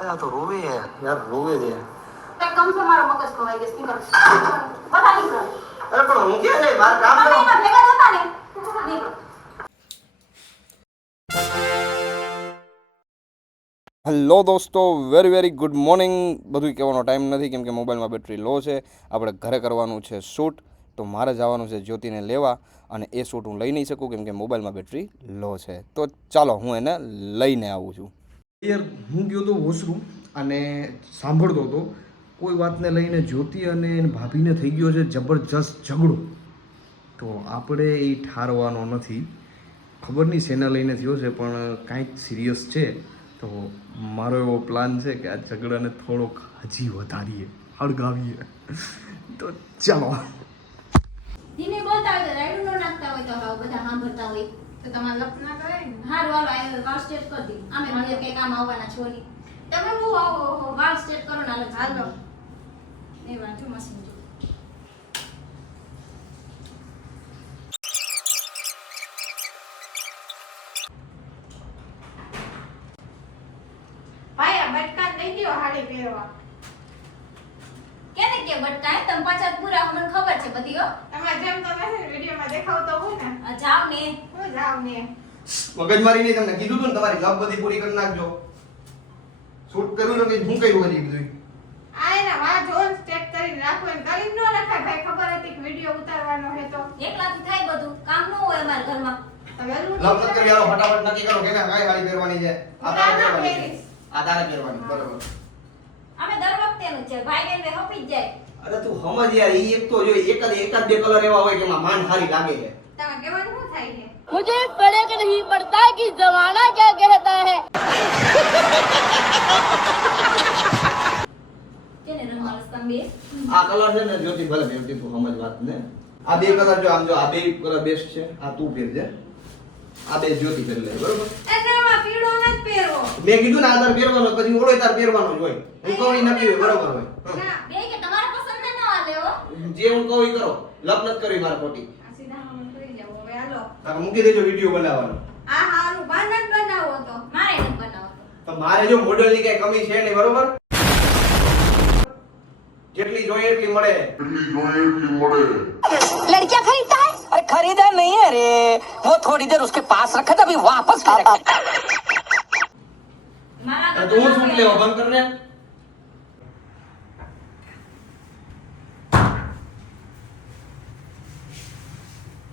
અરે તો રોવે યાર, રોવે છે. કમ છે મારો મગજ ખવાઈ ગયો સ્પીકર બધા નીકળો. અરે પણ હું ક્યાં જઈ? મારે કામ તમે કરો. એના ભેગા જતા ને નીકળો. હેલો દોસ્તો, વેરી ગુડ મોર્નિંગ. બધું કહેવાનો ટાઈમ નથી કેમ કે મોબાઈલમાં બેટરી લો છે. આપણે ઘરે કરવાનું છે શૂટ, તો મારે જવાનું છે જ્યોતિને લેવા, અને એ શૂટ હું લઈ નહીં શકું કેમ કે મોબાઈલમાં બેટરી લો છે. તો ચાલો હું એને લઈને આવું છું. યાર હું ગયો તો વોશરૂમ અને સાંભળતો હતો કોઈ વાતને લઈને જ્યોતિ અને એની ભાભીને થઈ ગયો છે જબરજસ્ત ઝઘડો. તો આપણે એ ઠારવાનો નથી, ખબર નહીં શેના લઈને થયો છે, પણ કાંઈક સિરિયસ છે. તો મારો એવો પ્લાન છે કે આ ઝઘડાને થોડોક હજી વધારીએ, હળગાવીએ. તો ચાલો. ધીમે બોલતા હોય તો રાયડું ન નાખતા હોય તો હાવ બધા સાંભળતા હોય તો તમારે લપ ના કરે ને. હારું હાલો આ વાળ સ્ટ્રેટ કરી દી. આમે મને કઈ કામ આવવાના છો નહીં. તમે હું આવો વાળ સ્ટ્રેટ કરો ને હાલો. એ વાંચો મશીન જો. ભાઈ આ બટકા દઈ દ્યો હાડી પહેરવા. કેને કે બટકા હે તમ પાછા પૂરા મને ખબર છે બધી હો. તમારે જેમ તમે વિડીયોમાં દેખાવતો હોય ને આ જાવ ને હું જાવ ને મગજમારી નહીં, તમને કીધું હતું ને તમારી લપ બધી પૂરી કરી નાખજો. શૂટ કર્યું ને હું કર્યું હજી બધું. આ એના વાળ જોન સ્ટેટ કરીને રાખો ને કરી ન રખાય ભાઈ. ખબર હતી કે વિડીયો ઉતારવાનો છે તો એકલાથી થાય બધું કામ ન હોય અમારા ઘરમાં. તો વહેલું લપ નથી કરી આવો, ફટાફટ નક્કી કરો કે કાંઈ વાળી પહેરવાની છે. આ તારે પહેરવાની છે. આ તારે પહેરવાની, બરાબર. અમે દર વખતેનું છે ભાઈ બેન બે હપી જ જાય. અરે તું સમજ યાર, ઈ એક તો જો એકાદ બે કલર એવા હોય કે એમાં માંડ હારી લાગે છે. તમે કહેવાનું શું થાય છે मुझे फर्क नहीं पड़ता कि जमाना क्या कहता है. કેને રંગવાળા સ્તંભે આ કલર છે ને જ્યોતિ, ભલે જ્યોતિ તું સમજ વાત ને. આ બે કલર જો આમ જો આ બે કલર બેસ્ટ છે. આ તું પહેરજે, આ બે જ્યોતિ પહેરી લે, બરોબર. એનામાં પીળો ન જ પહેરો મેં કીધું ને આ તાર પહેરવાનો, પછી ઓલો તાર પહેરવાનો જ હોય. હું કહું ઈ નક્કી હોય, બરોબર હોય. ના બે કે તમારા પસંદ ન આલે હો. જે હું કહું ઈ કરો, લપ નથી કરવી મારા ખોટી. આ સીધા હમણાં કરી જાવ હવે હાલો. તારે મૂકી દેજો વિડિયો બનાવવાનો. આ હારું બાનત બનાવો તો મારે ન બનાવતો. તો મારે જો મોડેલની કઈ કમી છે નહીં, બરોબર. જેટલી જોઈએ એટલી મળે. लड़कियां खरीदता है? अरे खरीदा नहीं है रे, वो थोड़ी देर उसके पास रखा था, अभी वापस कर रखा. મારા તો હું શૂટ લેવા બંધ કર ને.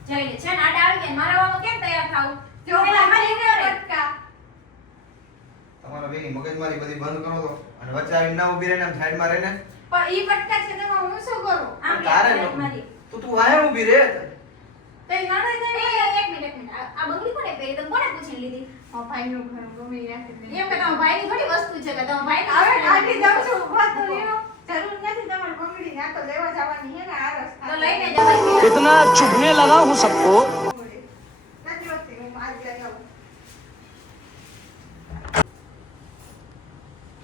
જઈ લે છે ને આડા આવી ગયા મારા વાળો કેમ તૈયાર થાવ જો મારી બટકા તમારા બેની મગજમારી બધી બંધ કરો તો, અને વચ્ચે આવીને ના ઊભી રહીને આમ સાઈડમાં રહીને. પણ ઈ બટકા છે તેમાં હું શું કરું આમ તારે મારી તો તું આયા ઊભી રહે. તે નાનો એક મિનિટ આ બંગડી કોને પહેરી તમે કોને પૂછીને લીધી ઓ ભાઈ નું ઘર ગમી રાખી દે એમ કે તમારા ભાઈની થોડી વસ્તુ છે કે તમારા ભાઈ હવે કાઢી જાઉં છું ઉભા તો રહ્યો જરૂર નથી તમારે બંગડી ના તો લેવા જવાની છે ને આ રસ્તા તો લઈને જવાય. इतना चुभने लगा हूँ सबको. નથી હોતી હું માર ગયા જાઉં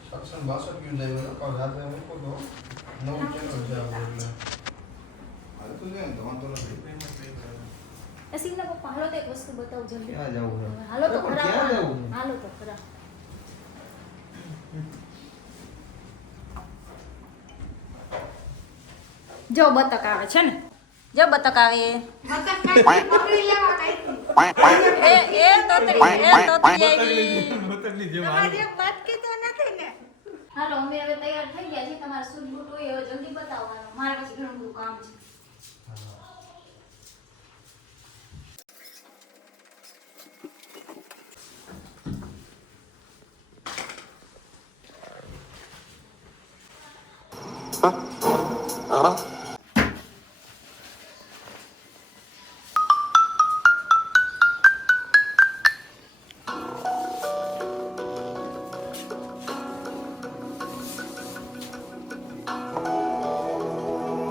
સક્ષમ 62 ક્યુ જાય તો પર રાતે મૂકો તો નવું ચેનલ છે આપણે. હાલ તો જેમ તો નથી. અસીમના પપ્પા હાલો તો એક વસ્તુ બતાવું જલ્દી. ક્યાં જવું છે? હાલો તો પણ ખરા ક્યાં જવું છે? હાલો તો ખરા. જો બતક આવે છે ને, જો બતક આવે મતલબ કાઈ બંગડી લેવા કાઈ એ તોતરી આવી. તમારી બટકી તો નથી ને હાલો અમે હવે તૈયાર થઈ ગયા છીએ. તમારા સૂટ બૂટ હોય હવે જલ્દી બતાવવાનું, મારે પછી ઘણું બધું કામ છે.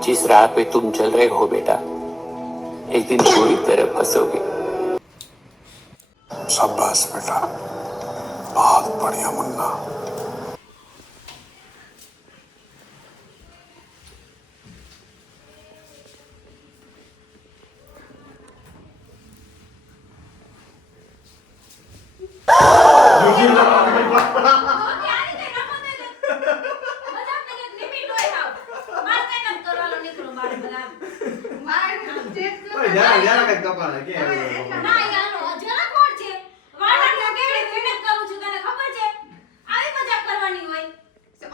जिस राह पे तुम चल रहे हो बेटा, एक दिन पूरी तरह फंसोगे. शाबाश बेटा, बहुत बढ़िया मुन्ना. જરા કઈ કપાળે કે ના યાર જરા કોણ છે વાળમાં કેવી મહેનત કરું છું તને ખબર છે આવી મજાક કરવાની હોય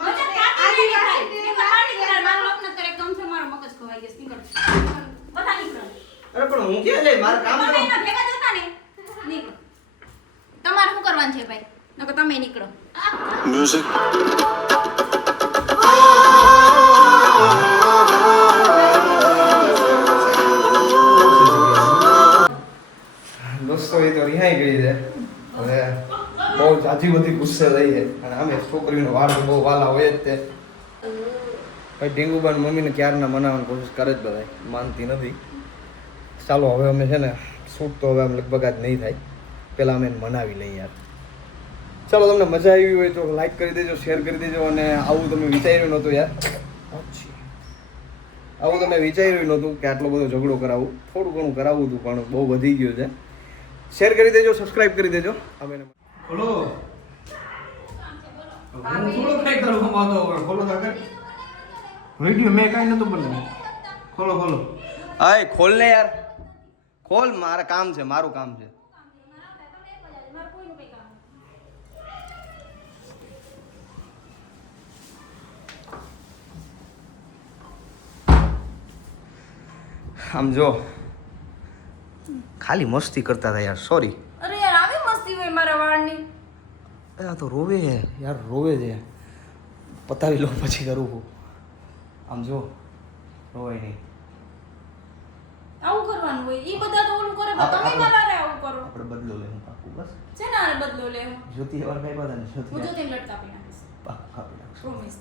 મજાક કાતી નહીં થાય કહાની કરાર મારો લગ્ન કરે કમ છે મારો મગજ ખવાઈ ગયો નીકળ બધા નીકળ અરે પણ હું ક્યાં જઈ મારે કામ તમે કરો એના ભેગા જતા ને નીકળ તમારે શું કરવાનું છે ભાઈ નકર તમે નીકળો म्यूजिक દોસ્તો એ તો રિહાઈ ગઈ છે હવે બહુ જાજી બધી ગુસ્સે થઈ છે અને અમે છોકરીનો વાળ બહુ વાલા હોય જ તે ભાઈ ઢીંગુબાન મમ્મીને ક્યારના મનાવવાની કોશિશ કરે જ બધા માનતી નથી ચાલો હવે અમે છે ને શૂટ તો હવે આમ લગભગ આજ નહીં થાય પહેલાં અમે એને મનાવી લઈએ યાર ચાલો તમને મજા આવી હોય તો લાઈક કરી દેજો શેર કરી દેજો અને આવું તમે વિચાર્યું નહોતું યાર આવું તમે વિચાર્યું નહોતું કે આટલો બધો ઝઘડો કરાવું થોડું ઘણું કરાવવું હતું પણ બહુ વધી ગયું છે શેર કરી દેજો સબસ્ક્રાઇબ કરી દેજો અમે ખોલો હું થોડો કઈ કરું માતો ખોલો તો આગળ વિડિયો મેં કાઈ નતો બનાવ્યું ખોલો ખોલો આય ખોલ ને યાર ખોલ મારા કામ છે મારું કામ છે આમ જો ખાલી મસ્તી કરતા હતા યાર સોરી અરે યાર આવી મસ્તી હોય મારા વાળની આ તો રોવે છે યાર રોવે છે પતાવી લો પછી કરું હું આમ જો રોવાય નહીં આવું કરવાનું હોય ઈ બધા તો ઓલું કરે પણ તમે મારા રે આવું કરો આપણે બદલો લે હું પાકું બસ છે ને આને બદલો લે જ્યોતિ વાર કઈ પતા નહીં હું જો તેમ લટકા પી નાખીશ પાકું કાપી નાખશું પ્રોમિસ